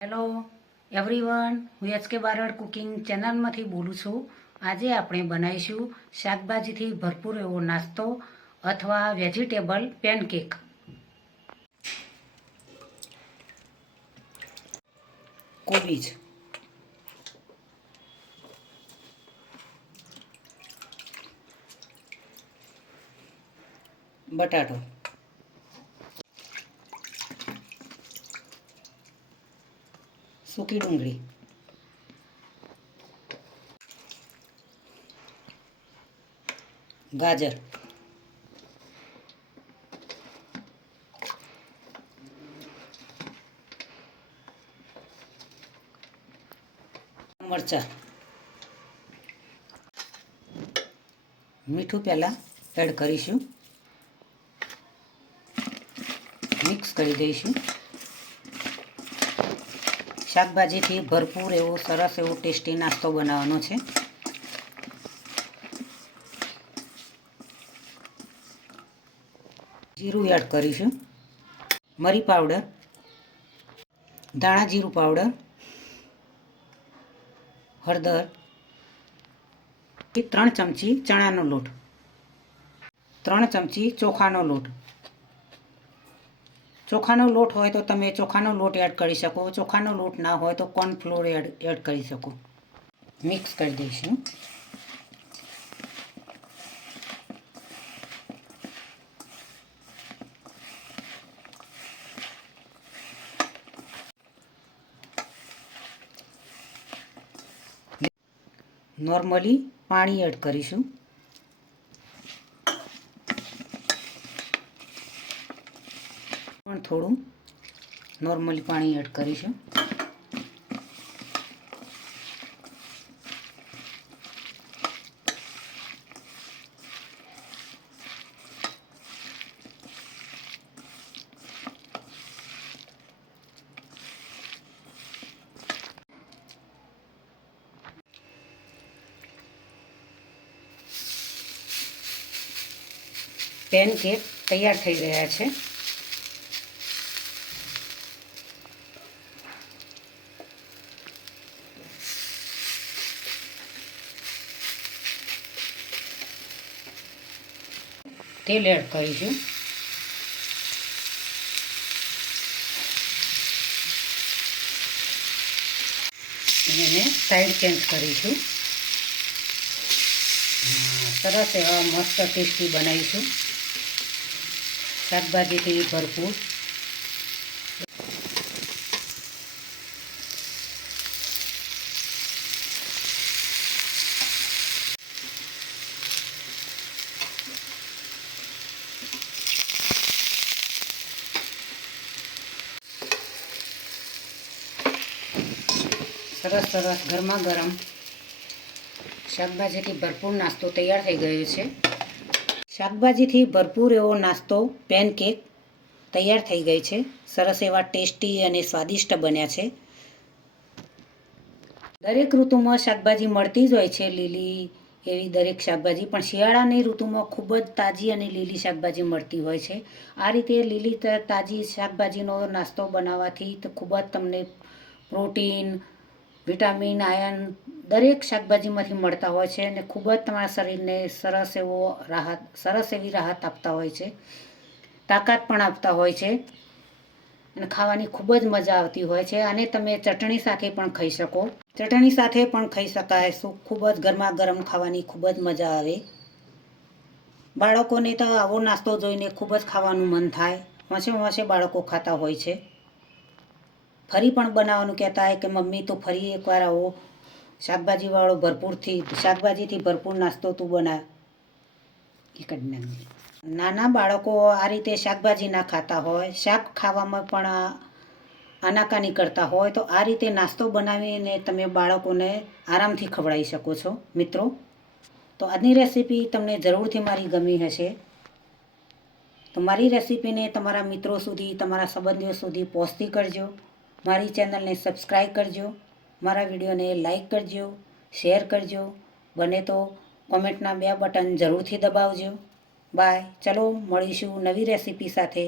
Hello everyone, હું H K Barad cooking ચેનલમાંથી બોલું છું. આજે આપણે બનાવીશું શાકભાજીથી ભરપૂર એવો નાસ્તો અથવા વેજીટેબલ પેનકેક. કોબીજ, બટાટો, સૂકી ડુંગળી, ગાજર, મરચાં, મીઠું પહેલાં એડ કરીશું, મિક્સ કરી દઈશું. શાકભાજીથી ભરપૂર એવો સરસ એવો ટેસ્ટી નાસ્તો બનાવવાનો છે. જીરું એડ કરીશું, મરી પાવડર, ધાણા જીરું પાવડર, હળદર, 3 ચમચી ચણાનો લોટ, 3 ચમચી ચોખાનો લોટ. ચોખાનો લોટ હોય તો તમે ચોખાનો લોટ એડ કરી શકો, ચોખાનો લોટ ના હોય તો કોર્નફ્લોર એડ કરી શકો. મિક્સ કરી દઈશું. નોર્મલી પાણી એડ કરીશું. પણ થોડું નોર્મલી પાણી એડ કરીશું. પેનકેક તૈયાર થઈ ગયા છે. તેલ એડ કરીશું. એને સાઈડ ચેન્જ કરીશું. સરસ એવા મસ્ત ટેસ્ટી બનાવીશું. શાકભાજીથી ભરપૂર. સરસ ગરમા ગરમ શાકભાજીથી ભરપૂર નાસ્તો તૈયાર થઈ ગયો છે. શાકભાજીથી ભરપૂર એવો નાસ્તો પેનકેક તૈયાર થઈ ગઈ છે. સરસ એવા ટેસ્ટી અને સ્વાદિષ્ટ બન્યા છે. દરેક ઋતુમાં શાકભાજી મળતી જ હોય છે, લીલી એવી દરેક શાકભાજી, પણ શિયાળાની ઋતુમાં ખૂબ જ તાજી અને લીલી શાકભાજી મળતી હોય છે. આ રીતે લીલી તાજી શાકભાજીનો નાસ્તો બનાવવાથી તો ખૂબ જ તમને પ્રોટીન, વિટામિન, આયર્ન દરેક શાકભાજીમાંથી મળતા હોય છે અને ખૂબ જ તમારા શરીરને સરસ એવી રાહત આપતા હોય છે, તાકાત પણ આપતા હોય છે અને ખાવાની ખૂબ જ મજા આવતી હોય છે. અને તમે ચટણી સાથે પણ ખાઈ શકો. ચટણી સાથે પણ ખાઈ શકાય. ખૂબ જ ગરમા ગરમ ખાવાની ખૂબ જ મજા આવે. બાળકોને તો આવો નાસ્તો જોઈને ખૂબ જ ખાવાનું મન થાય. હોંશે બાળકો ખાતા હોય છે. ફરી પણ બનાવવાનું કહેતા હોય કે મમ્મી તો ફરી એકવાર આવો શાકભાજીથી ભરપૂર નાસ્તો તું બનાવ. નાના બાળકો આ રીતે શાકભાજી ના ખાતા હોય, શાક ખાવામાં પણ આનાકાની કરતા હોય, તો આ રીતે નાસ્તો બનાવીને તમે બાળકોને આરામથી ખવડાવી શકો છો. મિત્રો, તો આજની રેસીપી તમને જરૂરથી મારી ગમી હશે. તો મારી રેસીપીને તમારા મિત્રો સુધી, તમારા સંબંધીઓ સુધી પહોંચતી કરજો. મારી ચેનલને સબસ્ક્રાઈબ કરજો. મારા વિડીયોને લાઈક કરજો, શેર કરજો. બને તો કોમેન્ટના 2 બટન જરૂરથી દબાવજો. બાય. ચલો મળીશું નવી રેસીપી સાથે.